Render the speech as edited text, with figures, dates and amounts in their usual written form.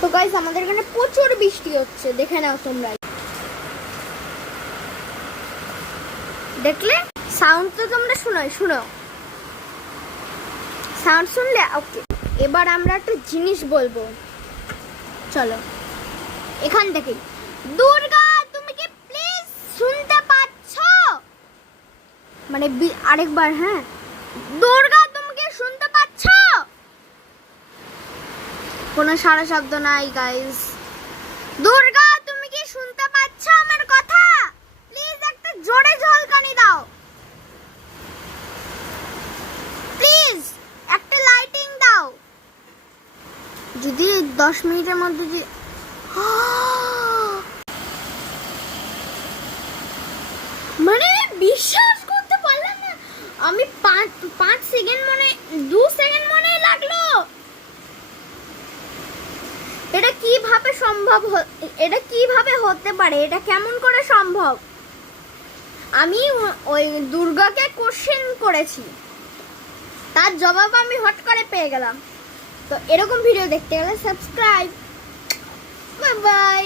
তো গাইস আমাদের এখানে প্রচুর বৃষ্টি হচ্ছে, দেখে নাও তোমরা। দেখলে সাউন্ড তো তোমরা শুনো সাউন্ড শুনলে ওকে। এবার আমরা একটা জিনিস বলবো, চলো এখান থেকে। দুর্গা তুমি কি প্লিজ শুনতে পাচ্ছ? মানে আরেকবার, হ্যাঁ, দুর্গা তুমি কি শুনতে পাচ্ছ? কোনো সারা শব্দ নাই গাইস। দুর্গা তুমি কি শুনতে পাচ্ছ আমার কথা? প্লিজ একটা জোরে ঝলকানি দাও, প্লিজ একটা লাইটিং দাও। যদি 10 মিনিটের মধ্যে যে মানে বিশ্বাস করতে পারলাম না আমি। 5 সেকেন্ড মনে 2 সেকেন্ড মনে লাগলো। এটা কিভাবে সম্ভব? এটা কিভাবে হতে পারে? এটা কেমন করে সম্ভব? আমি ওই দুর্গাকে কোশ্চেন করেছি, তার জবাব আমি হট করে পেয়ে গেলাম। তো এরকম ভিডিও দেখতে গেলে সাবস্ক্রাইব। Bye bye.